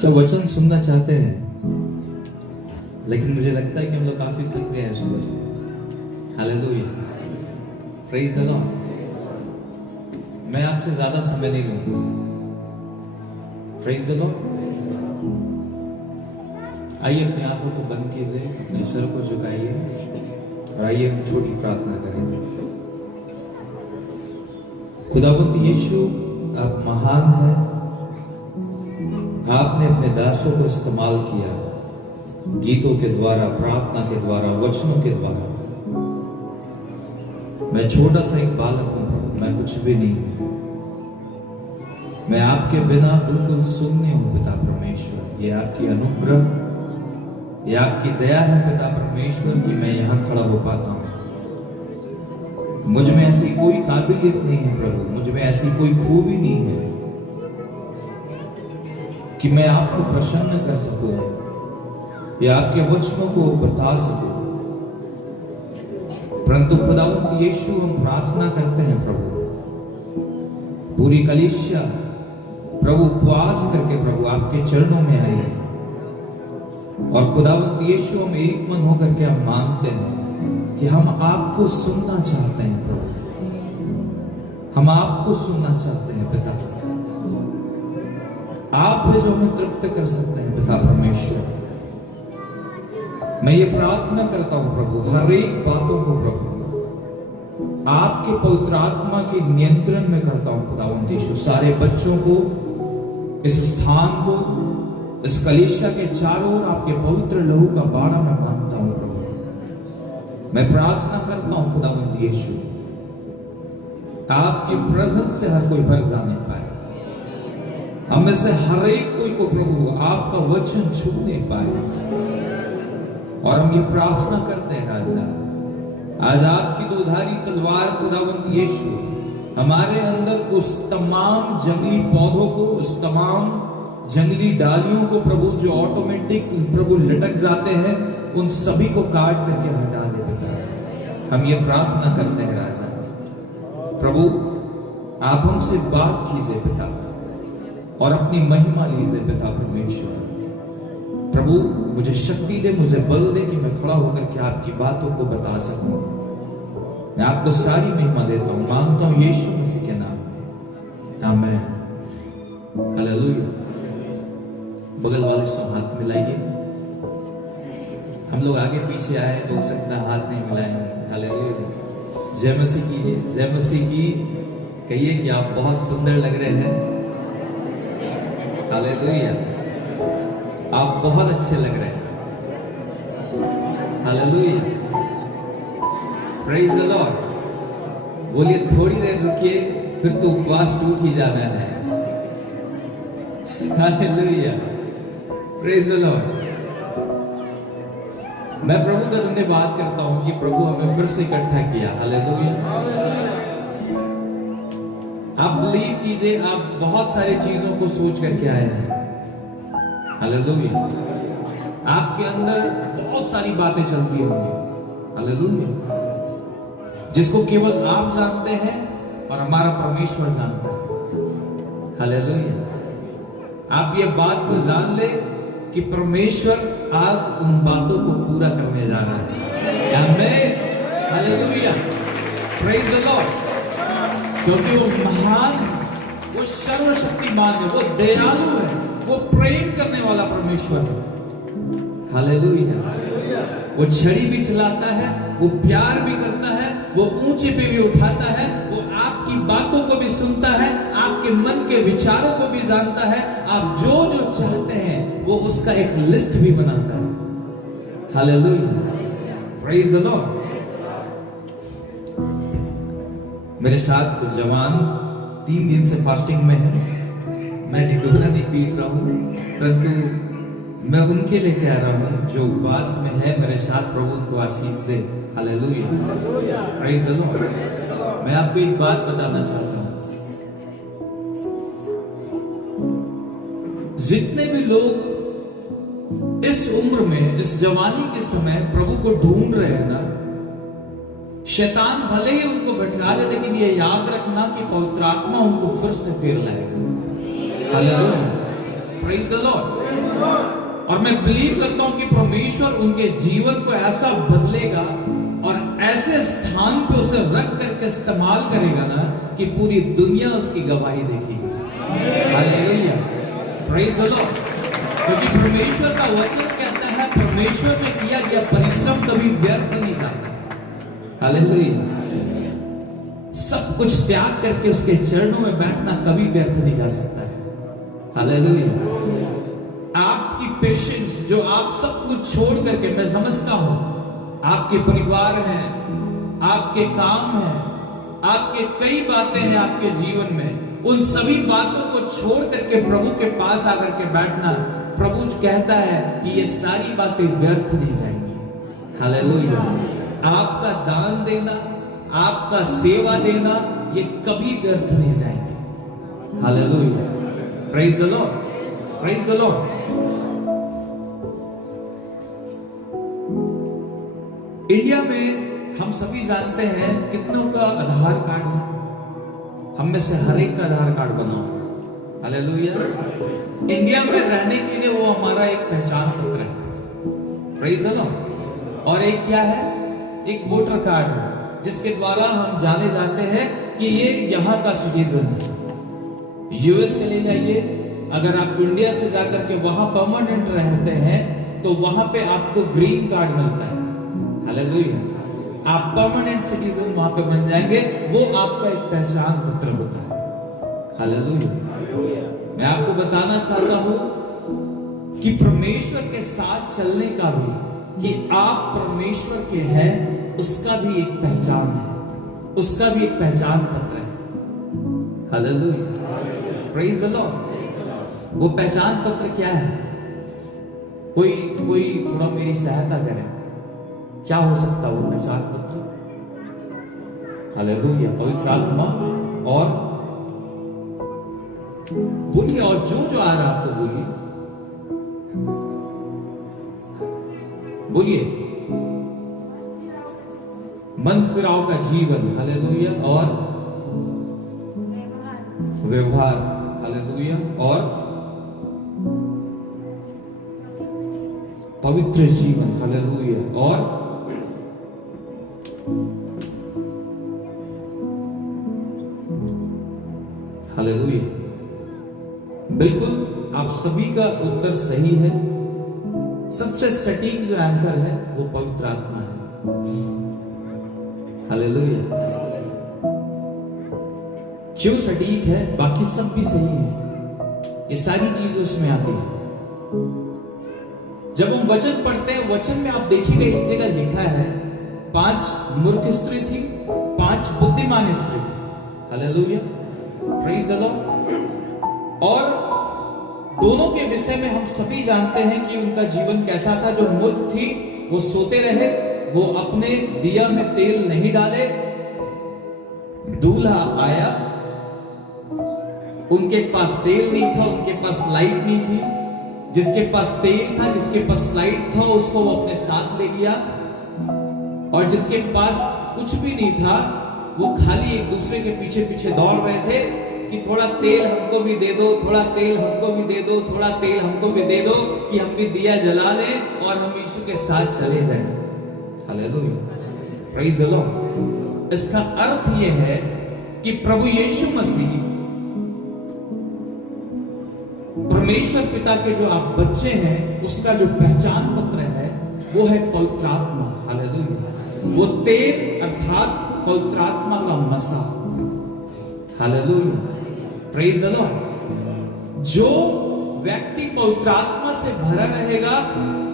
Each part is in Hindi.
क्या वचन सुनना चाहते हैं? लेकिन मुझे लगता है कि हम लोग काफी थक गए हैं सुबह से। Hallelujah, praise the Lord. मैं आपसे ज्यादा समय नहीं लूंगा। Praise the Lord. आइए अपने आंखों को बंद कीजिए, अपने सर को झुकाइए और आइए हम छोटी प्रार्थना करें। खुदावंद यीशु, आप महान हैं। आपने अपने दासों को इस्तेमाल किया, गीतों के द्वारा, प्रार्थना के द्वारा, वचनों के द्वारा। मैं छोटा सा एक बालक हूं, मैं कुछ भी नहीं हूं। मैं आपके बिना बिल्कुल शून्य हूं पिता परमेश्वर। ये आपकी अनुग्रह, ये आपकी दया है पिता परमेश्वर कि मैं यहां खड़ा हो पाता हूं। मुझ में ऐसी कोई काबिलियत नहीं है प्रभु, मुझ में ऐसी कोई खूबी नहीं है कि मैं आपको प्रसन्न कर सकूं या आपके वचनों को बता सकूं। परंतु खुदावंद यीशु, हम प्रार्थना करते हैं प्रभु, पूरी कलीसिया प्रभु उपवास करके प्रभु आपके चरणों में आई है। और खुदावंद यीशु, हम एक मन होकर के हम मानते हैं कि हम आपको सुनना चाहते हैं प्रभु। हम आपको सुनना चाहते हैं पिता। आप है जो हमें तृप्त कर सकते हैं पिता परमेश्वर। मैं ये प्रार्थना करता हूं प्रभु, हर एक बातों को प्रभु आपके पवित्र आत्मा के नियंत्रण में करता हूं खुदावंद यीशु। सारे बच्चों को, इस स्थान को, इस कलीसिया के चारों ओर आपके पवित्र लहू का बाड़ा मैं मानता हूं प्रभु। मैं प्रार्थना करता हूं खुदावंद यीशु, आपकी प्रेजेंस से हर कोई भर जाने पाए। हम में से हर एक कोई को प्रभु आपका वचन छूने पाए। और हम ये प्रार्थना करते हैं राजा, आज आपकी दोधारी तलवार खुदावंद यीशु हमारे अंदर उस तमाम जंगली पौधों को, उस तमाम जंगली डालियों को प्रभु जो ऑटोमेटिक प्रभु लटक जाते हैं, उन सभी को काट करके हटा दे पिता। हम ये प्रार्थना करते हैं राजा, प्रभु आप हमसे बात कीजिए पिता और अपनी महिमा लीजिए पिता परमेश्वर। प्रभु मुझे शक्ति दे, मुझे बल दे कि मैं खड़ा होकर के आपकी बातों को बता सकूं। मैं आपको सारी महिमा देता हूं, मांगता हूं यीशु मसीह के नाम में, आमीन। हालेलुया। बगल वाले से हाथ मिलाइए। हम लोग आगे पीछे आए तो हो सकता है हाथ नहीं मिलाए। हालेलुया। जय मसीह कीजिए, जय मसीह की कहिए कि आप बहुत सुंदर लग रहे हैं। हालेलुया, आप बहुत अच्छे लग रहे हैं। Hallelujah, praise the Lord. बोलिए थोड़ी देर रुकिए, फिर तो उपवास टूट ही जाना है। Hallelujah, praise the Lord. मैं प्रभु का धन्यवाद करता हूं कि प्रभु हमें फिर से इकट्ठा किया। हालेलुया। आप बिलीव कीजिए, आप बहुत सारी चीजों को सोच करके आए हैं। हालेलुया। आपके अंदर बहुत सारी बातें चलती होंगी। हालेलुया, जिसको केवल आप जानते हैं और हमारा परमेश्वर जानता है। हालेलुया। आप ये बात को जान ले कि परमेश्वर आज उन बातों को पूरा करने जा रहा है। आमीन। Hallelujah, praise the Lord. क्योंकि वो महान, वो सर्वशक्तिमान है, वो दयालु है, वो प्रेम करने वाला परमेश्वर है। हालेलुया। वो छड़ी भी चलाता है, वो प्यार भी करता है, वो ऊंचे पे भी उठाता है, वो आपकी बातों को भी सुनता है, आपके मन के विचारों को भी जानता है। आप जो जो चाहते हैं वो उसका एक लिस्ट भी बनाता है। Hallelujah, praise the Lord. मेरे साथ कुछ जवान 3 दिन से फास्टिंग में है। मैं ढिंढोरा नहीं पीट रहा हूं, परंतु मैं उनके लिए कह रहा हूं जो उपवास में है। मेरे साथ प्रभु उनको आशीष दे। हालेलुया, प्रेज द लॉर्ड। मैं आपको एक बात बताना चाहता हूं, जितने भी लोग इस उम्र में, इस जवानी के समय प्रभु को ढूंढ रहे हैं ना, शैतान भले ही उनको भटका दे, लेकिन ये याद रखना कि पवित्र आत्मा उनको फिर से फेर लाएगा। हालेलुया। Praise the Lord. और मैं बिलीव करता हूं कि परमेश्वर उनके जीवन को ऐसा बदलेगा और ऐसे स्थान पे उसे रख करके इस्तेमाल करेगा ना कि पूरी दुनिया उसकी गवाही देखेगी। Hallelujah, praise the Lord. क्योंकि परमेश्वर का वचन कहता है परमेश्वर में किया गया परिश्रम कभी व्यर्थ नहीं जाता। हालेलुया, सब कुछ त्याग करके उसके चरणों में बैठना कभी व्यर्थ नहीं जा सकता है। हालेलुया, आपकी पेशेंस जो आप सब कुछ छोड़ करके, मैं समझता हूं आपके परिवार हैं, आपके काम हैं, आपके कई बातें हैं आपके जीवन में, उन सभी बातों को छोड़ करके प्रभु के पास आकर के बैठना, प्रभु कहता है कि ये सारी बातें व्यर्थ नहीं जाएंगी। हालेलुया, आपका दान देना, आपका सेवा देना, ये कभी व्यर्थ नहीं जाएंगे। Hallelujah, praise the Lord, praise the Lord. India में हम सभी जानते हैं कितनों का आधार कार्ड है। हम में से हर एक का आधार कार्ड बना। हालेलुया, इंडिया में रहने के लिए वो हमारा एक पहचान पत्र है। Praise the Lord. और एक क्या है, एक वोटर कार्ड है जिसके द्वारा हम जाने जाते हैं कि ये यहाँ का सिटीजन है। यूएस चले जाइए, अगर आप इंडिया से जाकर के वहां परमानेंट रहते हैं तो वहां पे आपको ग्रीन कार्ड मिलता है। हालेलुया, आप परमानेंट सिटीजन वहां पे बन जाएंगे, वो आपका एक पहचान पत्र होता है। हालेलुया, मैं आपको बताना चाहता हूं कि परमेश्वर के साथ चलने का भी, कि आप परमेश्वर के हैं, उसका भी एक पहचान है, उसका भी एक पहचान पत्र है। Hallelujah, praise the Lord. वो पहचान पत्र क्या है? कोई थोड़ा मेरी सहायता करे, क्या हो सकता वो पहचान पत्र? हालेलुया, पवित्र आत्मा और बोलिए, और जो आ रहा है आपको बोलिए, बोलिए। मन फिराव का जीवन, हालेलुया, और व्यवहार, हालेलुया, और पवित्र जीवन, हालेलुया, और हालेलुया। बिल्कुल आप सभी का उत्तर सही है। सबसे सटीक जो आंसर है वो पवित्र आत्मा है। हालेलुया। क्यों सटीक है? बाकी सब भी सही है, ये सारी चीजें उसमें आती है। जब हम वचन पढ़ते हैं, वचन में आप देखिएगा एक जगह लिखा है 5 मूर्ख स्त्री थी, 5 बुद्धिमान स्त्री थी। Hallelujah, praise the Lord. और दोनों के विषय में हम सभी जानते हैं कि उनका जीवन कैसा था। जो मूर्ख थी वो सोते रहे, वो अपने दिया में तेल नहीं डाले। दूल्हा आया, उनके पास तेल नहीं था, उनके पास लाइट नहीं थी। जिसके पास तेल था, जिसके पास लाइट था, उसको वो अपने साथ ले गया। और जिसके पास कुछ भी नहीं था, वो खाली एक दूसरे के पीछे पीछे दौड़ रहे थे कि थोड़ा तेल हमको भी दे दो, थोड़ा तेल हमको भी दे दो, थोड़ा तेल हमको भी दे दो, कि हम भी दिया जला लें और हम यीशु के साथ चले जाएं। Hallelujah, praise the Lord. इसका अर्थ यह है कि प्रभु यीशु मसीह, परमेश्वर पिता के जो आप बच्चे हैं, उसका जो पहचान पत्र है वो है पवित्र आत्मा। हालेलुया, वो तेल अर्थात पवित्र आत्मा का मसा। Hallelujah, praise the Lord. जो व्यक्ति पवित्र आत्मा से भरा रहेगा,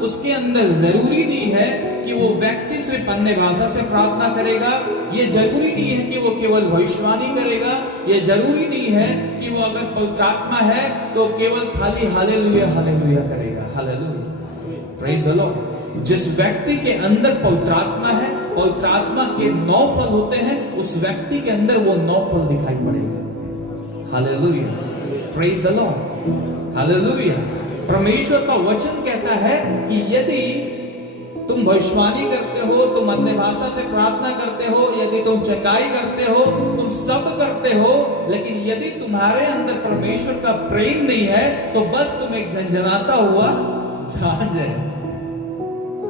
उसके अंदर जरूरी नहीं है कि वो व्यक्ति सिर्फ अन्य भाषा से प्रार्थना करेगा। ये जरूरी नहीं है कि वो केवल भविष्यवाणी करेगा। ये जरूरी नहीं है कि वो अगर पवित्र आत्मा है तो केवल खाली हालेलुया हालेलुया करेगा। Hallelujah, praise the Lord. जिस व्यक्ति के अंदर पवित्र आत्मा है, पवित्र आत्मा के 9 फल होते हैं, उस व्यक्ति के अंदर वो 9 फल दिखाई पड़ेगा। Hallelujah, praise the Lord. Hallelujah. परमेश्वर का वचन कहता है कि यदि तुम भविष्यवाणी करते हो, तुम अन्य भाषा से प्रार्थना करते हो, यदि तुम चंगाई करते हो, तुम सब करते हो, लेकिन यदि तुम्हारे अंदर परमेश्वर का प्रेम नहीं है तो बस तुम एक झंझनाता हुआ जहाज है।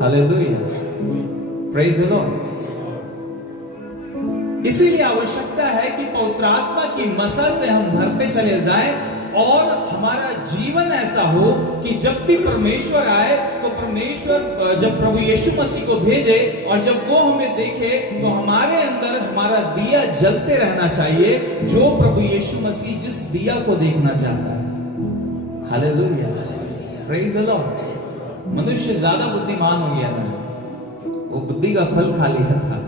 Hallelujah, praise the Lord. इसीलिए आवश्यकता है कि पवित्र आत्मा की मसा से हम भरते चले जाएं और हमारा जीवन ऐसा हो कि जब भी परमेश्वर आए तो परमेश्वर जब प्रभु यीशु मसीह को भेजे और जब वो हमें देखे तो हमारे अंदर हमारा दिया जलते रहना चाहिए, जो प्रभु यीशु मसीह जिस दिया को देखना चाहता है। Hallelujah, praise the Lord. मनुष्य ज्यादा बुद्धिमान हो गया ना, वो बुद्धि का फल खा लिया था।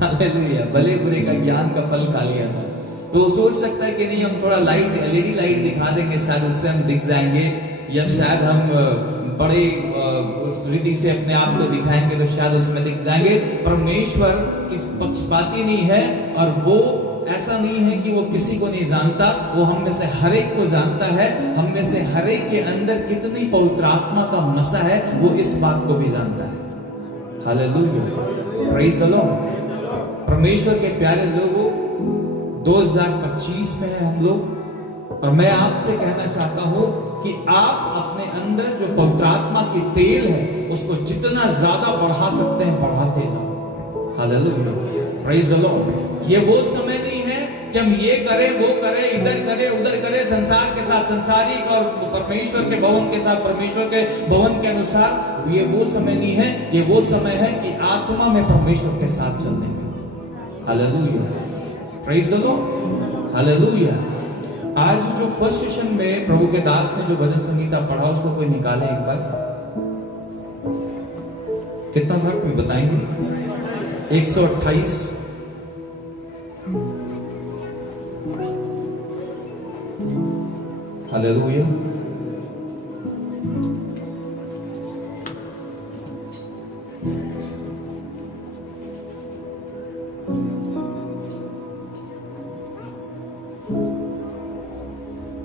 हालेलुया, भले बुरे का ज्ञान का फल खा लिया था। तो वो सोच सकता है कि नहीं, हम थोड़ा लाइट, एलईडी लाइट दिखा देंगे, शायद उससे हम दिख जाएंगे, या शायद हम बड़े रीति से अपने आप को दिखाएंगे तो शायद उसमें दिख जाएंगे। परमेश्वर किस पक्षपाती नहीं है, और वो ऐसा नहीं है कि वो किसी को नहीं जानता, वो हम में से हर एक को जानता है। हम में से हर एक के अंदर कितनी पवित्र आत्मा का मसा है, वो इस बात को भी जानता है। Hallelujah, praise the Lord. परमेश्वर के प्यारे लोगों, 2025 में है हम लोग, और मैं आपसे कहना चाहता हूं कि आप अपने अंदर जो पवित्र आत्मा की तेल है उसको जितना ज्यादा बढ़ा सकते हैं बढ़ाते जाओ। Hallelujah, praise the Lord. ये वो समय नहीं है कि हम ये करें, वो करें, इधर करें, उधर करें, संसार के साथ संसारिक और परमेश्वर के भवन के साथ परमेश्वर के भवन के अनुसार। ये वो समय नहीं है, ये वो समय है कि आत्मा में परमेश्वर के साथ चलने का। Hallelujah, praise the Lord. Hallelujah. आज जो फर्स्ट सेशन में प्रभु के दास ने जो भजन संगीता पढ़ा, उसको कोई निकाले एक बार। कितना था कोई बताएंगे? 128। हालेलुया।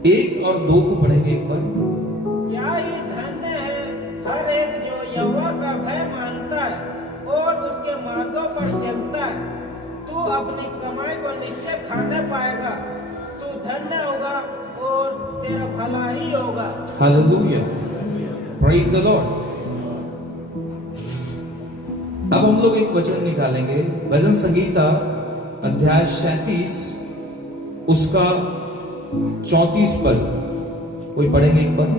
एक और दो को पढ़ेंगे एक बार। क्या ही धन्य है हर एक जो यहोवा का भय मानता है और उसके मार्गों पर चलता है। तू अपनी कमाई को निश्चय खाने पाएगा, तू धन्य होगा और तेरा भला ही होगा। Hallelujah, praise the Lord. अब हम लोग एक वचन निकालेंगे, भजन संगीता अध्याय 37 उसका 34 पद। कोई पढ़ेंगे एक बार?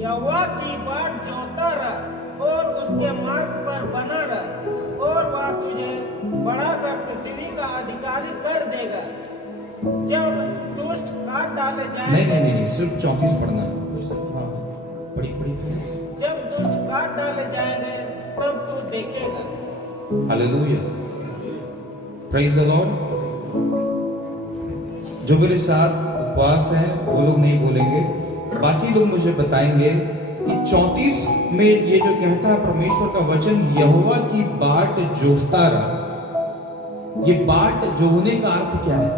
यहोवा की बाट जोता रह और उसके मार्ग पर बना रह, और वह तुझे बढ़ाकर पृथ्वी का अधिकारी कर देगा। जब दुष्ट काट डाले जाएंगे, नहीं, सिर्फ 34 पढ़ना है। पढ़ी। जब दुष्ट काट डाले जाएंगे तब तू देखेगा। Hallelujah, praise the Lord. जो मेरे साथ उपवास है वो लोग नहीं बोलेंगे, बाकी लोग मुझे बताएंगे कि 34 में ये जो कहता है परमेश्वर का वचन, यहोवा की बाट जोहता रहा। ये बाट जोहने का अर्थ क्या है?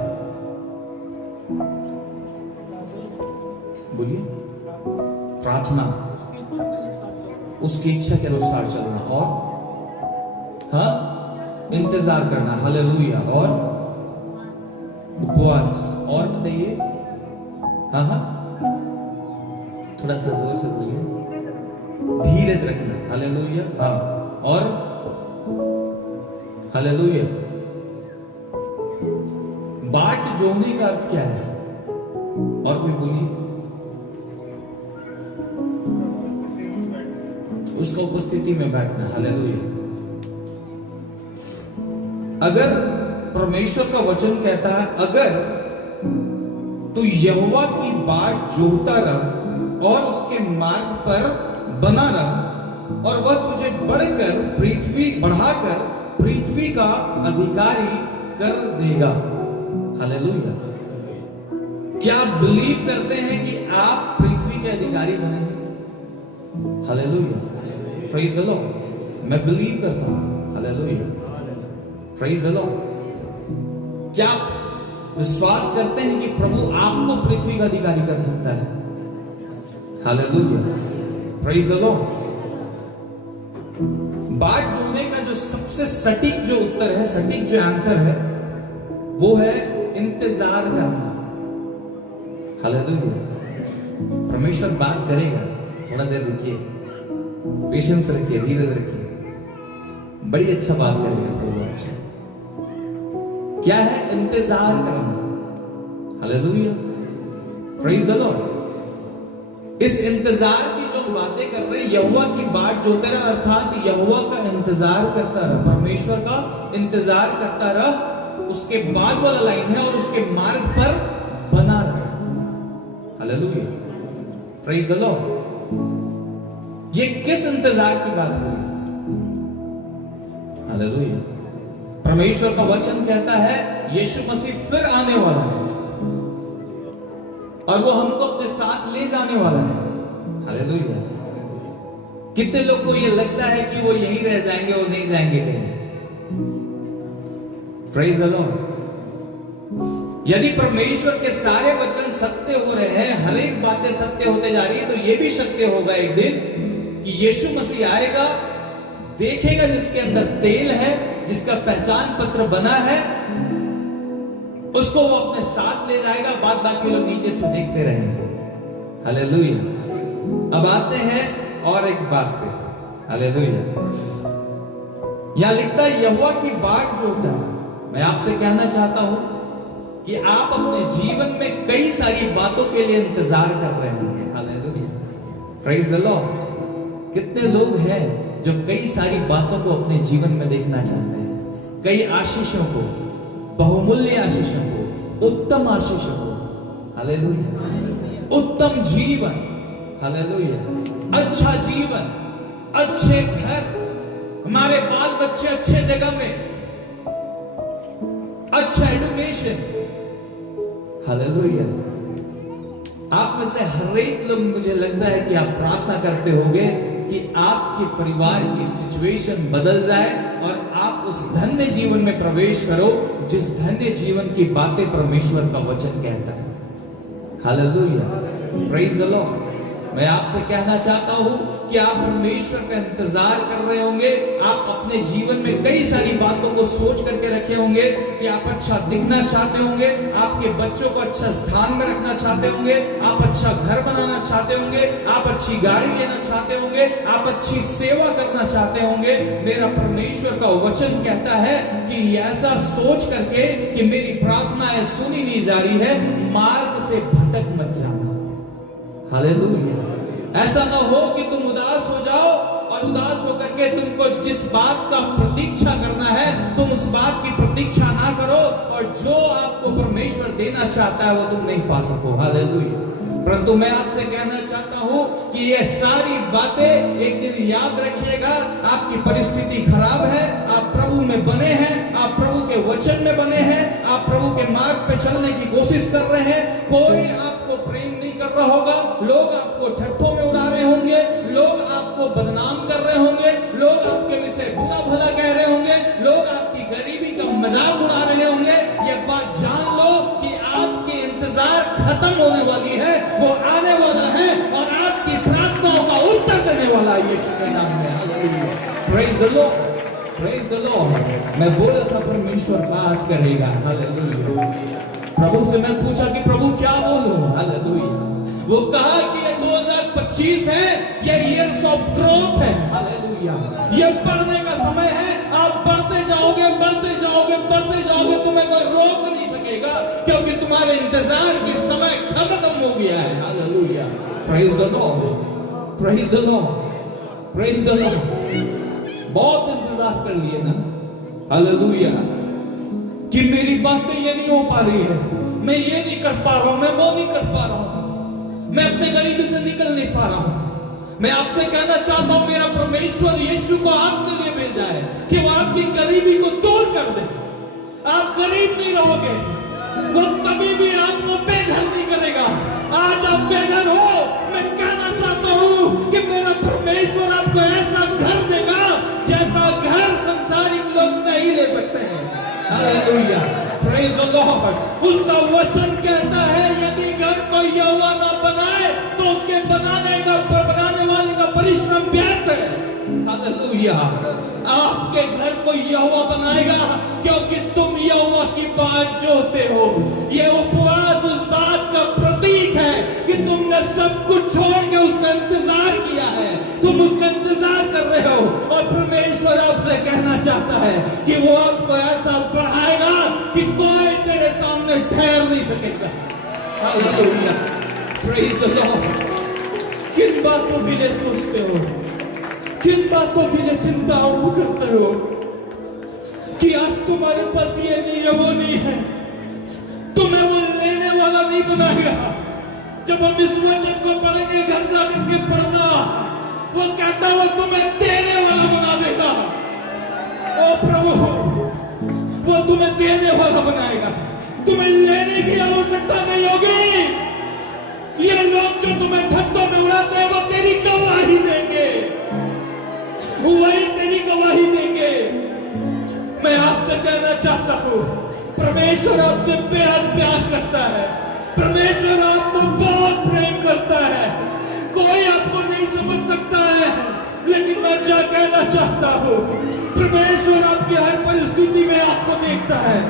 बोलिए। प्रार्थना, उसकी इच्छा के अनुसार चलना, और हाँ, इंतजार करना। हालेलुया, और उपवास, और बताइए। हाँ, थोड़ा सा जोर से बोलिए। धीरज रखना। हालेलुया, हाँ, और हालेलुया। बाट जोहने का अर्थ क्या है? और कोई बोलिए। उसका उपस्थिति में बैठना। हालेलुया। अगर परमेश्वर का वचन कहता है, अगर तू यहोवा की बाट जोहता रह और उसके मार्ग पर बना रह, और वह तुझे बढ़ाकर पृथ्वी का अधिकारी कर देगा। हालेलुया। क्या आप बिलीव करते हैं कि आप पृथ्वी के अधिकारी बनेंगे? Hallelujah, praise the Lord. मैं बिलीव करता हूं। Hallelujah, praise the Lord. क्या आप विश्वास करते हैं कि प्रभु आपको पृथ्वी का अधिकारी कर सकता है? Hallelujah, praise the Lord. बाट जोड़ने का जो सबसे सटीक जो उत्तर है, सटीक जो आंसर है, वो है इंतजार करना। हालेलुया। परमेश्वर बात करेगा, थोड़ा देर रुकिए, पेशेंस रखिए, धीरज रखिए, बड़ी अच्छा बात करेगा प्रभु आपसे। क्या है? इंतजार करना। Hallelujah, praise the Lord. इस इंतजार की जो बातें कर रहे हैं, यहोवा की बाट जोते रहा, अर्थात यहोवा का इंतजार करता रहा, परमेश्वर का इंतजार करता रहा। उसके बाद वाला लाइन है, और उसके मार्ग पर बना रहा। Hallelujah, praise the Lord. ये किस इंतजार की बात हो रही है? हालेलुया। परमेश्वर का वचन कहता है यीशु मसीह फिर आने वाला है, और वो हमको अपने साथ ले जाने वाला है। हालेलुया। कितने लोग को ये लगता है कि वो यहीं रह जाएंगे और नहीं जाएंगे कहीं? Praise the Lord. यदि परमेश्वर के सारे वचन सत्य हो रहे हैं, हर एक बातें सत्य होते जा रही है, तो ये भी सत्य होगा एक दिन कि यीशु मसीह आएगा, देखेगा जिसके अंदर तेल है, जिसका पहचान पत्र बना है, उसको वो अपने साथ ले जाएगा, बाद बाकी लोग नीचे से देखते रहेंगे। हालेलुया। अब आते हैं और एक बात पे। हालेलुया। यहां लिखता है यहोवा की बाट जो होता है। मैं आपसे कहना चाहता हूं कि आप अपने जीवन में कई सारी बातों के लिए इंतजार कर रहे होंगे। Hallelujah, praise the Lord. कितने लोग हैं जो कई सारी बातों को अपने जीवन में देखना चाहते हैं, कई आशीषों को, बहुमूल्य आशीषों को, उत्तम आशीषों को। हालेलुया। उत्तम जीवन, हालेलुया, अच्छा जीवन, अच्छे घर, हमारे बाल बच्चे अच्छे जगह में, अच्छा एजुकेशन। हालेलुया। आप में से हर एक लोग, मुझे लगता है कि आप प्रार्थना करते होंगे कि आपके परिवार की सिचुएशन बदल जाए और आप उस धन्य जीवन में प्रवेश करो जिस धन्य जीवन की बातें परमेश्वर का वचन कहता है। Hallelujah, praise the Lord. मैं आपसे कहना चाहता हूं कि आप परमेश्वर का इंतजार कर रहे होंगे। आप अपने जीवन में कई सारी बातों को सोच करके रखे होंगे कि आप अच्छा दिखना चाहते होंगे, आपके बच्चों को अच्छा स्थान में रखना चाहते होंगे, आप अच्छा घर बनाना चाहते होंगे, आप अच्छी गाड़ी लेना चाहते होंगे, आप अच्छी सेवा करना चाहते होंगे। मेरा परमेश्वर का वचन कहता है कि ऐसा सोच करके कि मेरी प्रार्थनाएं सुनी नहीं जा रही है, मार्ग से भटक मत जाना। हालेलुया। ऐसा ना हो कि तुम उदास हो जाओ और उदास होकर के तुमको जिस बात का प्रतीक्षा करना है तुम उस बात की प्रतीक्षा ना करो, और जो आपको परमेश्वर देना चाहता है वो तुम नहीं पा सको। हालेलुया। परंतु मैं आपसे कहना चाहता हूं कि ये सारी बातें एक दिन याद रखिएगा। आपकी परिस्थिति खराब है, आप प्रभु में बने हैं, आप प्रभु के वचन में बने हैं, आप प्रभु के मार्ग पे चलने की कोशिश कर रहे हैं। कोई आपको प्रेम नहीं कर रहा होगा, लोग आपको ठट्ठों में उड़ा रहे होंगे, लोग आपको बदनाम कर रहे होंगे, लोग आपके विषय बुरा भला कह रहे होंगे, लोग आपकी गरीबी का मजाक उड़ा रहे होंगे। ये बात जान लो कि आपकी इंतजार खत्म होने वाली है, वो आने वाला है और आपकी प्रार्थनाओं का उत्तर देने वाला है यीशु के नाम में। Hallelujah, praise the Lord, praise the Lord. मैं बोला था परमेश्वर बात करेगा। हालेलुया। प्रभु से मैं पूछा कि प्रभु क्या बोलूं? हालेलुया। वो कहा कि ये 2025 है, ये ईयर्स ऑफ ग्रोथ है। हालेलुया। ये बढ़ने का समय है। आप बढ़ते जाओगे, बढ़ते जाओगे, बढ़ते जाओगे, तुम्हें कोई रोक नहीं सकेगा, क्योंकि तुम्हारे इंतजार की समय खत्म हो गया है। Hallelujah, praise the Lord, praise the Lord, praise the Lord. बहुत इंतजार कर लिए ना। हालेलुया। कि मेरी बातें ये नहीं हो पा रही है, मैं ये नहीं कर पा रहा हूं, मैं वो नहीं कर पा रहा हूं, मैं अपने गरीबी से निकल नहीं पा रहा हूं। मैं आपसे कहना चाहता हूं मेरा परमेश्वर यीशु को आपके लिए भेजा है कि वो आपकी गरीबी को दूर कर दे। आप गरीब नहीं रहोगे, वो कभी भी आपको बेघर नहीं करेगा। आज आप बेघर हो, मैं कहना चाहता हूं कि मेरा परमेश्वर आपको ऐसा घर देगा जैसा घर संसारिक लोग नहीं ले सकते हैं। Hallelujah, praise the Lord. उसका वचन कहता है यदि घर को यहोवा ना बनाए तो उसके बनाने वाले का परिश्रम व्यर्थ है। हालेलुया। आपके घर को यहोवा बनाएगा क्योंकि तुम यहोवा की बाट जोते हो। ये उपवास उस बात का प्रतीक है कि तुमने सब कुछ छोड़ के उसका इंतजार किया है, तुम उसका इंतजार कर रहे हो और परमेश्वर आपसे कहना चाहता है कि वो आपको ऐसा बढ़ाएगा कि कोई तेरे सामने ठहर नहीं सकेगा। Hallelujah, praise the Lord. किन बातों के लिए सोचते हो, किन बातों के लिए चिंताओं को करते हो कि आज तुम्हारे पास ये नहीं है, वो नहीं है। तुम्हें वो लेने वाला नहीं बनाएगा। जब हम इस वचन को पढ़ेंगे, घर जाकर के पढ़ना, वो कहता वो तुम्हें देने वाला बना देगा। ओ प्रभु, वो तुम्हें देने वाला बनाएगा, तुम्हें लेने की आवश्यकता नहीं होगी। ये लोग जो तुम्हें ठट्टों में उड़ाते हैं वो तेरी गवाही देंगे, वही तेरी गवाही देंगे। मैं आपसे कहना चाहता हूं, परमेश्वर आपसे बेहद प्यार करता है, परमेश्वर आपको बहुत प्रेम करता है। कोई आपको नहीं समझ सकता है, लेकिन मैं क्या कहना चाहता हूं, परमेश्वर आपकी हर परिस्थिति में आपको देखता है।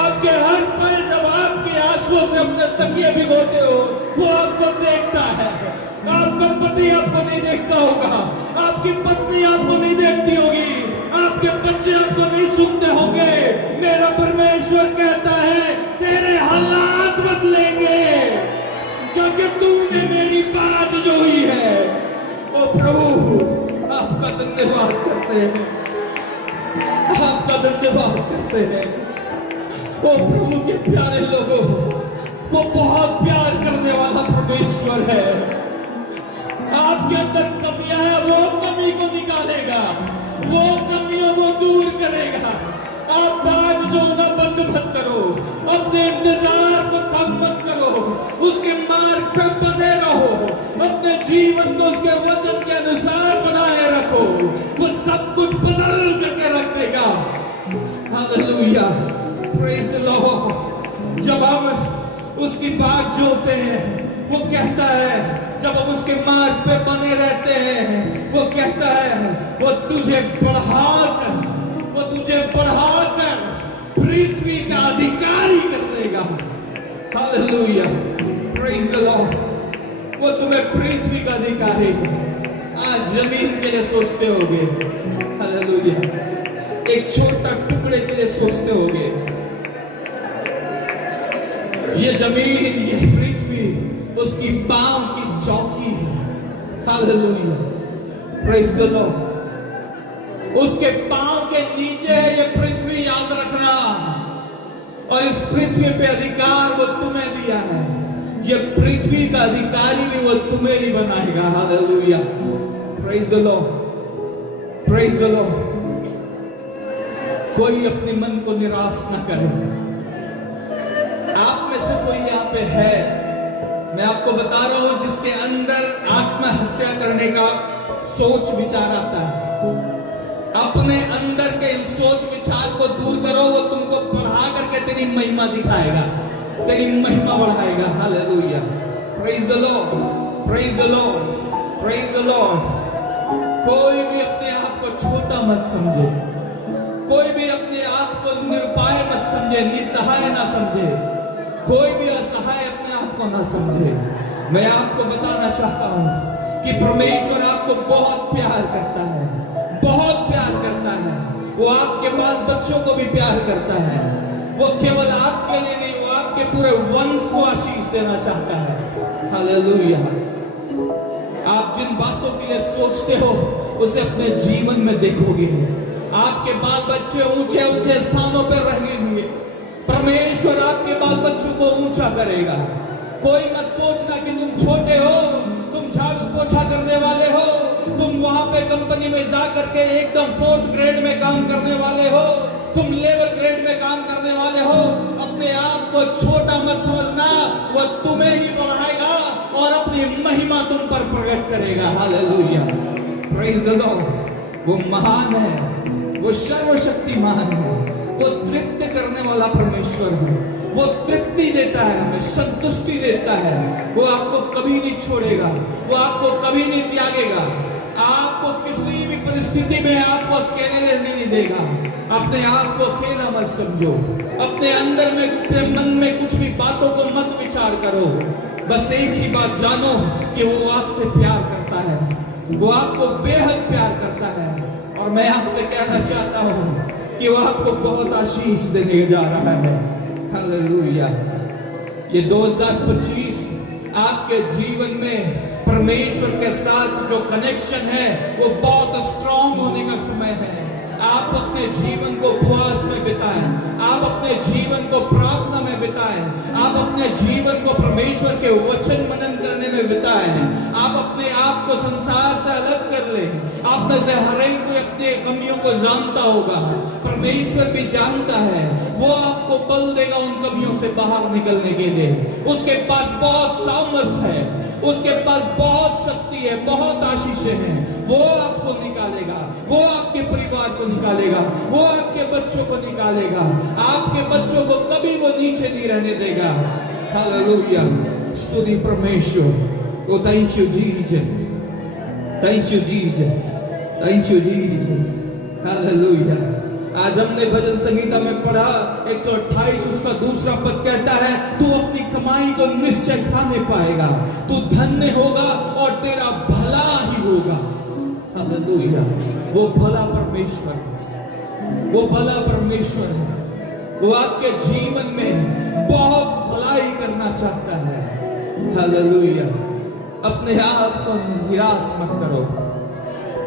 आपके हर पल जब आपके आंसुओं से अपने तकिए भिगोते हो, वो आपको देखता है। आपका पति आपको नहीं देखता होगा, आपकी पत्नी आपको नहीं देखती होगी, आपके बच्चे आपको नहीं सुनते होंगे। मेरा परमेश्वर कहता है तेरे हालात बदलेंगे क्योंकि तूने मेरी बात जोई है। ओ प्रभु, आपका धन्यवाद करते हैं, आपका धन्यवाद करते हैं। ओ प्रभु के प्यारे लोगों, वो बहुत प्यार करने वाला परमेश्वर है। आपके अंदर कमियां हैं, वो कमी को निकालेगा, वो कमियों को दूर करेगा। आप बात जो ना बंद मत करो, अपने इंतजार को कम मत करो, उसके मार्ग पर बने रहो, अपने जीवन को उसके वचन के अनुसार बनाए रखो। वो सब कुछ बदल करके रख देगा। Hallelujah, praise the Lord. जब हम उसकी बात जोते हैं, वो कहता है, जब हम उसके मार्ग पे बने रहते हैं, वो कहता है वो तुझे बढ़ाकर पृथ्वी का अधिकारी कर देगा। Hallelujah, praise the Lord. वो तुम्हें पृथ्वी का अधिकारी, आज जमीन के लिए सोचते होगे, हालेलुया, एक छोटा टुकड़े के लिए सोचते होगे। ये जमीन, ये पृथ्वी उसकी पांव की चौकी है। Hallelujah, praise the Lord. उसके पांव के नीचे है ये पृथ्वी, याद रखना। और इस पृथ्वी पे अधिकार वो तुम्हें दिया है। ये पृथ्वी का अधिकारी भी वो तुम्हें ही बनाएगा। Hallelujah, praise the Lord, praise the Lord. कोई अपने मन को निराश न करे। आप में से कोई यहाँ पे है, मैं आपको बता रहा हूं, जिसके अंदर आत्महत्या करने का सोच विचार आता है। अपने अंदर के इन सोच विचार को दूर करो, वो तुमको बढ़ा करके तेरी महिमा दिखाएगा, तेरी महिमा बढ़ाएगा। Hallelujah, praise the Lord, praise the Lord, praise the Lord. कोई भी अपने आप को छोटा मत समझे, कोई भी अपने आप को निरुपाय मत समझे, निसहाय ना समझे, कोई भी असहाय अपने आप को ना समझे। मैं आपको बताना चाहता हूं कि परमेश्वर आपको बहुत प्यार करता है, बहुत प्यार करता है। वो आपके बाल बच्चों को भी प्यार करता है। वो केवल आपके लिए नहीं, वो आपके पूरे वंश को आशीष देना चाहता है। हालेलुया। आप जिन बातों के लिए सोचते हो उसे अपने जीवन में देखोगे। आपके बाल बच्चे ऊंचे ऊंचे स्थानों पर रहेंगे, परमेश्वर आपके बाल बच्चों को ऊंचा करेगा। कोई मत सोचना कि तुम छोटे हो, तुम झाड़ू पोछा करने वाले हो, तुम वहां पे कंपनी में जा करके एकदम 4th ग्रेड में काम करने वाले हो, तुम लेबर ग्रेड में काम करने वाले हो। अपने आप को छोटा मत समझना, वो तुम्हें ही बढ़ाएगा और अपनी महिमा तुम पर प्रकट करेगा। Hallelujah, praise the Lord. वो महान है, वो सर्वशक्तिमान है, वो तृप्ति करने वाला परमेश्वर है। वो तृप्ति देता है, हमें संतुष्टि देता है। वो आपको कभी नहीं छोड़ेगा, वो आपको कभी नहीं त्यागेगा। आपको किसी भी परिस्थिति में आपको अकेले रहने नहीं देगा। अपने आप को अकेला मत समझो, अपने अंदर में, अपने मन में कुछ भी बातों को मत विचार करो। बस एक ही बात जानो कि वो आपसे प्यार करता है, वो आपको बेहद प्यार करता है। और मैं आपसे कहना चाहता हूं कि वो आपको बहुत आशीष देने जा रहा है। हालेलुया। ये 2025 आपके जीवन में परमेश्वर के साथ जो कनेक्शन है वो बहुत स्ट्रांग होने का समय है। आप अपने जीवन को उपवास में बिताएं, आप अपने जीवन को प्रार्थना में बिताएं, आप अपने जीवन को परमेश्वर के वचन मनन करने में बिताएं। आप अपने आप को संसार से अलग कर लें। आप में से हर एक कोई अपनी कमियों को जानता होगा, परमेश्वर भी जानता है। वो आपको बल देगा उन कमियों से बाहर निकलने के लिए। उसके पास बहुत सामर्थ है, उसके पास बहुत शक्ति है, बहुत आशीषें हैं। वो आपको निकालेगा, वो आपके परिवार को निकालेगा, वो आपके बच्चों को निकालेगा। आपके बच्चों को कभी वो नीचे नहीं रहने देगा। हालेलुया। स्तुति परमेश्वर। Oh, thank you Jesus. Thank you Jesus. Thank you Jesus. Hallelujah. आज हमने भजन संगीता में पढ़ा 128 उसका दूसरा पद कहता है, तू अपनी कमाई को निश्चय खाने पाएगा, तू धन्य होगा और तेरा भला ही होगा। हालेलुया। वो भला परमेश्वर है, वो भला परमेश्वर है। वो आपके जीवन में बहुत भलाई करना चाहता है। हालेलुया। अपने आप को निराश मत करो,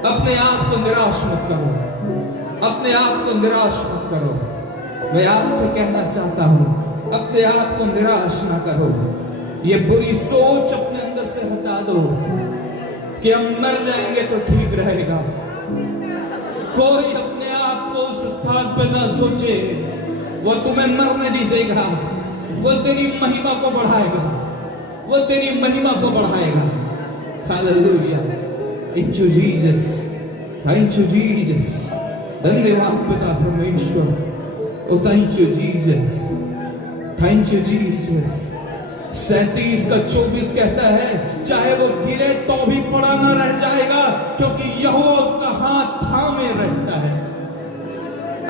अपने आप को निराश मत करो, अपने आप को निराश मत करो। मैं आपसे कहना चाहता हूं, अपने आप को निराश ना करो। ये बुरी सोच अपने अंदर से हटा दो कि हम मर जाएंगे तो ठीक रहेगा। कोई अपने आप को उस स्थान पर ना सोचे, वो तुम्हें मरने नहीं देगा, वो तेरी महिमा को बढ़ाएगा, वो तेरी महिमा को बढ़ाएगा। हालेलुया। Thank you Jesus, thank you Jesus. धन्यवाद पिता परमेश्वर। ओ thank you Jesus, thank you Jesus. 37 का 24 कहता है, चाहे वो गिरे तो भी पड़ा ना रह जाएगा, क्योंकि यहोवा उसका हाथ थामे रहता है।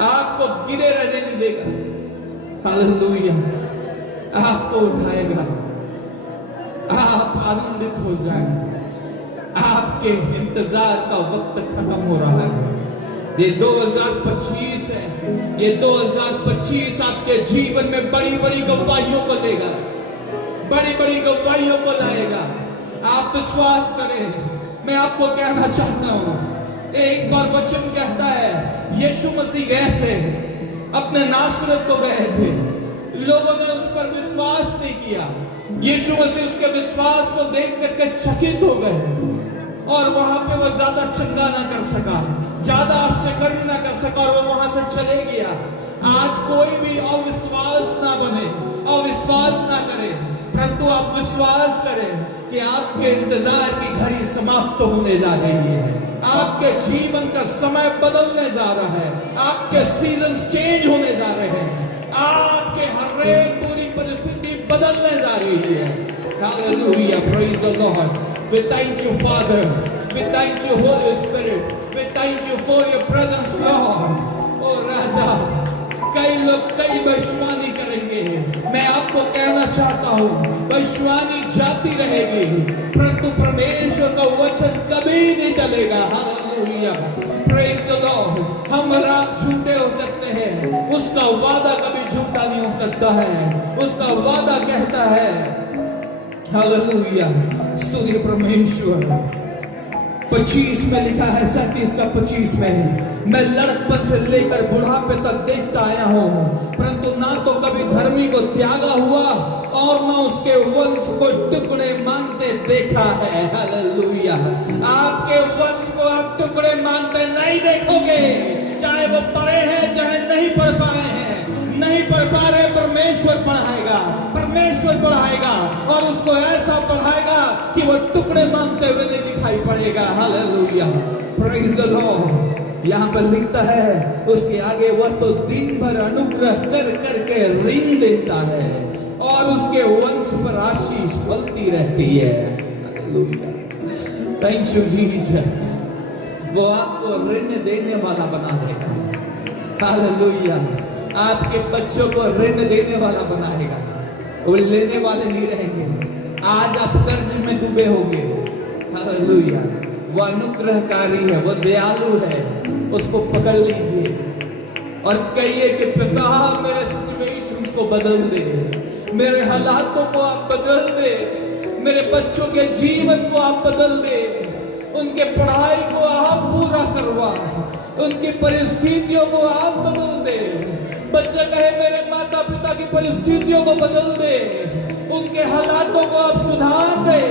आपको गिरे रहने नहीं देगा। हालेलुया। आपको उठाएगा, आप आनंदित हो जाएं। आपके इंतजार का वक्त खत्म हो रहा है। ये 2025 है, ये 2025 आपके जीवन में बड़ी बड़ी गवाहियों को देगा, बड़ी बड़ी गवाहियों को लाएगा। आप विश्वास करें। मैं आपको कहना चाहता हूं, एक बार वचन कहता है, यीशु मसीह गए थे, अपने नासरत को गए थे, लोगों ने उस पर विश्वास नहीं किया। यीशु मसीह उसके विश्वास को देख करके चकित हो गए और वहां पे वो ज्यादा चंगा ना कर सका, ज्यादा आश्चर्य ना कर सका और वो वहां से चले गया। आज कोई भी अविश्वास ना बने, अविश्वास ना करे, परंतु आप विश्वास करें कि आपके इंतजार की घड़ी समाप्त होने जा रही है। आपके जीवन का समय बदलने जा रहा है, आपके सीजन चेंज होने जा रहे हैं, आपके हर एक पूरी परिस्थिति बदलने जा रही है। Hallelujah. Praise the Lord. We thank you, Father. We thank you, Holy Spirit. We thank you for your presence, Lord. ओ राजा, कई लोग कई भविष्यवाणी करेंगे, मैं आपको कहना चाहता हूँ, भविष्यवाणी जाती रहेगी, परंतु परमेश्वर का वचन कभी नहीं टलेगा। हालेलुया। Praise the Lord. हम और आप झूठे हो सकते हैं, उसका वादा कभी झूठा नहीं हो सकता है। उसका वादा कहता है, हालेलुया। स्तुति परमेश्वर। 25 में लिखा है, 37 का 25 में, मैं लड़कपन से लेकर बुढ़ापे तक देखता आया हूं, परंतु ना तो कभी धर्मी को त्यागा हुआ और ना उसके वंश को टुकड़े मांगते देखा है। हालेलुया। आपके वंश को आप टुकड़े मांगते नहीं देखोगे, चाहे वो पढ़े हैं चाहे नहीं पढ़ पाए हैं। नहीं पढ़ पा रहे, परमेश्वर पढ़ाएगा, परमेश्वर पढ़ाएगा और उसको ऐसा पढ़ाएगा कि वो टुकड़े मांगते हुए नहीं दिखाई पड़ेगा। हालेलुया। Praise the Lord. यहाँ पर लिखता है, उसके आगे वह तो दिन भर अनुग्रह कर करके ऋण देता है और उसके वंश पर आशीष फलती रहती है। हालेलुया। थैंक यू जीसस, वो आपको ऋण देने वाला बना देगा। हालेलुया। आपके बच्चों को ऋण देने वाला बनाएगा, वो लेने वाले नहीं रहेंगे। आज आप कर्ज में डूबे होंगे, हालेलुया। वो अनुग्रहकारी है, वो दयालु है, उसको पकड़ लीजिए और कहिए कि पिता मेरे सिचुएशंस को बदल दे, मेरे हालातों को आप बदल दे, मेरे बच्चों के जीवन को आप बदल दे, उनके पढ़ाई को आप पूरा करवा, उनकी परिस्थितियों को आप बदल दे। बच्चा कहे मेरे माता पिता की परिस्थितियों को बदल दे, उनके हालातों को आप सुधार दे।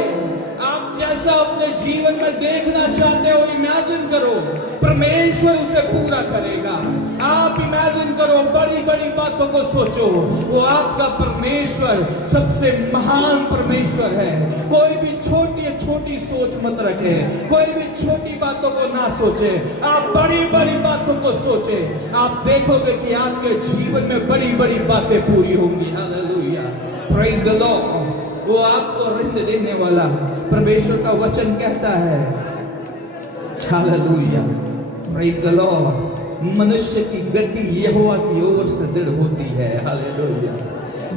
आप जैसा अपने जीवन में देखना चाहते हो इमेजिन करो, परमेश्वर उसे पूरा करेगा। आप इमेजिन करो, बड़ी बड़ी बातों को सोचो, वो आपका परमेश्वर सबसे महान परमेश्वर है। कोई भी छोटी छोटी सोच मत रखे, कोई भी छोटी बातों को ना सोचे, आप बड़ी बड़ी बातों को सोचे। आप देखोगे कि आपके जीवन में बड़ी बड़ी बातें पूरी होंगी। Hallelujah, praise the Lord. वो आपको ऋण देने वाला परमेश्वर का वचन कहता है। Hallelujah, praise the Lord. मनुष्य की गति यहोवा की ओर से दृढ़ होती है। हालेलुया,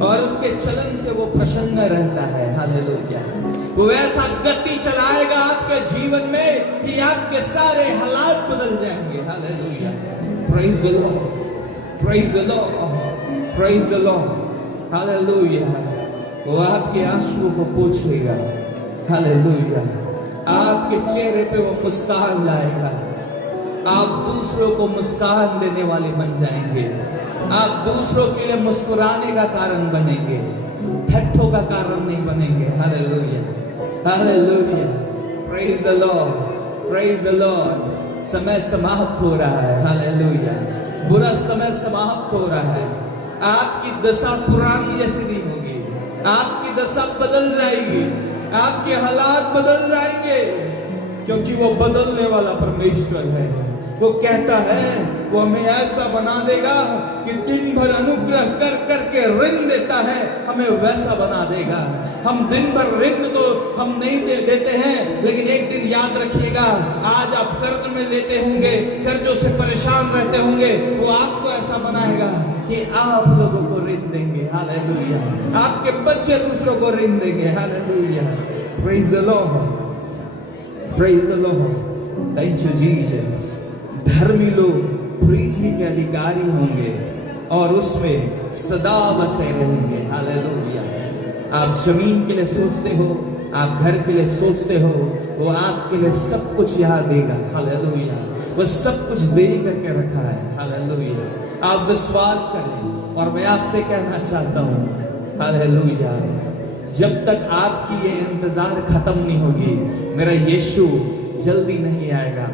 और उसके चलन से वो प्रसन्न रहता है। हालेलुया, वो ऐसा गति चलाएगा आपके जीवन में कि आपके सारे हालात बदल जाएंगे। Hallelujah, praise the Lord, praise the Lord, praise the Lord. Hallelujah, वो आपके आंसुओं को पोंछ लेगा। हालेलुया, आपके चेहरे पे वो मुस्कान लाएगा। आप दूसरों को मुस्कान देने वाले बन जाएंगे। आप दूसरों के लिए मुस्कुराने का कारण बनेंगे, ठट्ठों का कारण नहीं बनेंगे। Hallelujah, hallelujah, praise the Lord, praise the Lord. समय समाप्त हो रहा है। हालेलुया, बुरा समय समाप्त हो रहा है। आपकी दशा पुरानी जैसी नहीं होगी, आपकी दशा बदल जाएगी, आपके हालात बदल जाएंगे, क्योंकि वो बदलने वाला परमेश्वर है। वो कहता है वो हमें ऐसा बना देगा कि दिन भर अनुग्रह कर करके ऋण देता है, हमें वैसा बना देगा। हम दिन भर ऋण तो हम नहीं देते हैं, लेकिन एक दिन याद रखिएगा, आज आप कर्ज में लेते होंगे, कर्जों से परेशान रहते होंगे, वो आपको ऐसा बनाएगा कि आप लोगों को ऋण देंगे। हालेलुया, आपके बच्चे दूसरों को ऋण देंगे। Hallelujah, praise the Lord, praise the Lord, thank you Jesus. धर्मी लोग पृथ्वी के अधिकारी होंगे और उसमें सदा बसे रहेंगे। हालेलुया, आप जमीन के लिए सोचते हो, आप घर के लिए सोचते हो, वो आपके लिए सब कुछ यहाँ देगा। हालेलुया, वो सब कुछ दे करके रखा है। हालेलुया, आप विश्वास करें। और मैं आपसे कहना चाहता हूँ, हालेलुया, जब तक आपकी ये इंतजार खत्म नहीं होगी, मेरा यीशु जल्दी नहीं आएगा।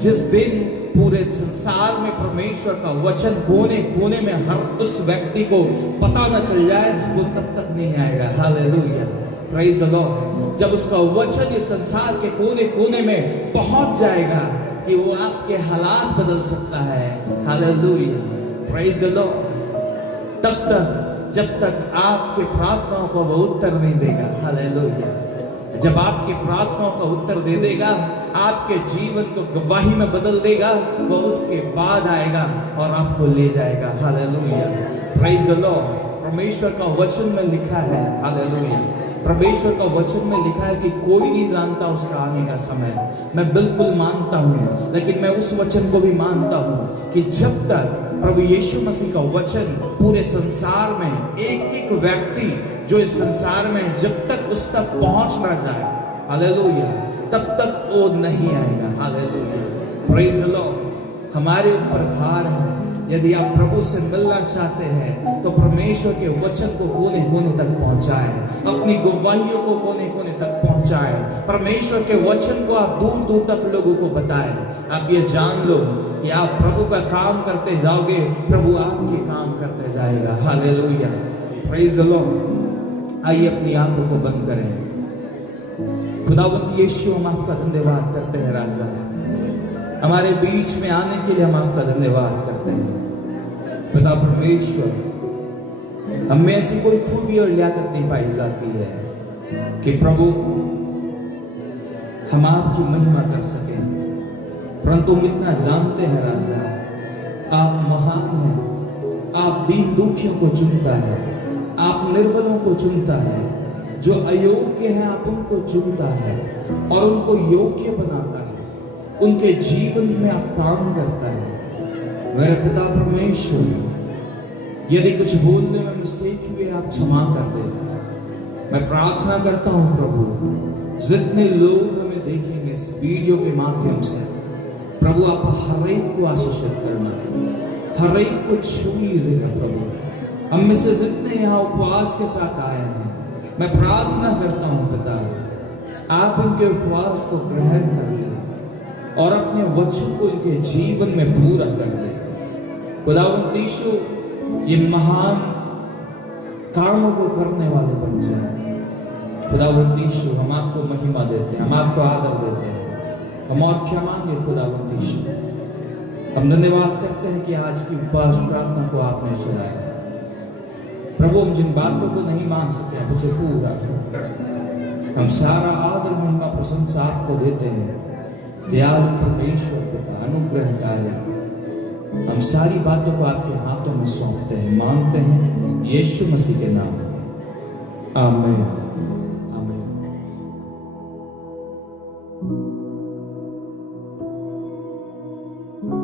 जिस दिन पूरे संसार में परमेश्वर का वचन कोने कोने में हर उस व्यक्ति को पता न चल जाए, वो तब तक नहीं आएगा। Hallelujah, praise the Lord. जब उसका वचन इस संसार के कोने कोने में पहुंच जाएगा कि वो आपके हालात बदल सकता है। Hallelujah, praise the Lord. तब तक जब तक आपके प्रार्थनाओं को वो उत्तर नहीं देगा। हालेलुया, जब आपकी प्रार्थनाओं का उत्तर दे देगा, आपके जीवन को गवाही में बदल देगा, वो उसके बाद आएगा और आपको ले जाएगा। Hallelujah, praise the Lord. परमेश्वर का वचन में लिखा है, हालेलुया, परमेश्वर का वचन में लिखा है कि कोई नहीं जानता उसका आने का समय। मैं बिल्कुल मानता हूँ, लेकिन मैं उस वचन को भी मानता हूँ कि जब तक प्रभु यीशु मसीह का वचन पूरे संसार में एक एक व्यक्ति जो इस संसार में जब तक उस तक पहुंच ना जाए, हालेलुया, तब तक वो नहीं आएगा। Hallelujah, praise the Lord. हमारे ऊपर भार है, यदि आप प्रभु से मिलना चाहते हैं तो परमेश्वर के वचन को कोने कोने तक पहुंचाएं, अपनी गवाहियों को कोने कोने तक पहुंचाएं, परमेश्वर के वचन को आप दूर दूर तक लोगों को बताएं। आप ये जान लो कि आप प्रभु का काम करते जाओगे, प्रभु आपके काम करते जाएगा। Hallelujah, praise the Lord. आइए अपनी आंखों को बंद करें। खुदावंत यीशु, हम आपका धन्यवाद करते हैं राजा, हमारे बीच में आने के लिए हम आपका धन्यवाद करते हैं। पिता परमेश्वर, हमें ऐसी कोई खूबी और लियाकत नहीं पाई जाती है कि प्रभु हम आपकी महिमा कर सकें, परंतु हम इतना जानते हैं राजा, आप महान हैं। आप दीन दुखियों को चुनता है, आप निर्बलों को चुनता है, जो अयोग्य है आप उनको चुनता है और उनको योग्य बनाता है, उनके जीवन में आप काम करता है। मेरे पिता परमेश्वर, यदि कुछ बोलने में मिस्टेक हुए आप क्षमा कर दे। मैं प्रार्थना करता हूं प्रभु, जितने लोग हमें देखेंगे इस वीडियो के माध्यम से, प्रभु आप हर एक को आशीषित करना, हर एक को छू लीजिएगा प्रभु। हम में से जितने यहाँ उपवास के साथ आए हैं, मैं प्रार्थना करता हूं पिता, आप इनके उपवास को ग्रहण कर ले और अपने वचन को इनके जीवन में पूरा कर ले। खुदावंद यीशु, ये महान कामों को करने वाले बन जाए। खुदावंद यीशु, हम आपको महिमा देते हैं, हम आपको आदर देते हैं, हम और क्या मांगे खुदावंद यीशु। हम धन्यवाद करते हैं कि आज की उपवास प्रार्थना को आपने चलाया। प्रभु, हम जिन बातों को नहीं मांग सके आप उसे पूरा करो। हम सारा आदर महिमा प्रशंसा आपको देते हैं। दयालु परमेश्वर पिता, अनुग्रहकारी, हम सारी बातों को आपके हाथों में सौंपते हैं, मांगते हैं यीशु मसीह के नाम में। आमीन। आमीन।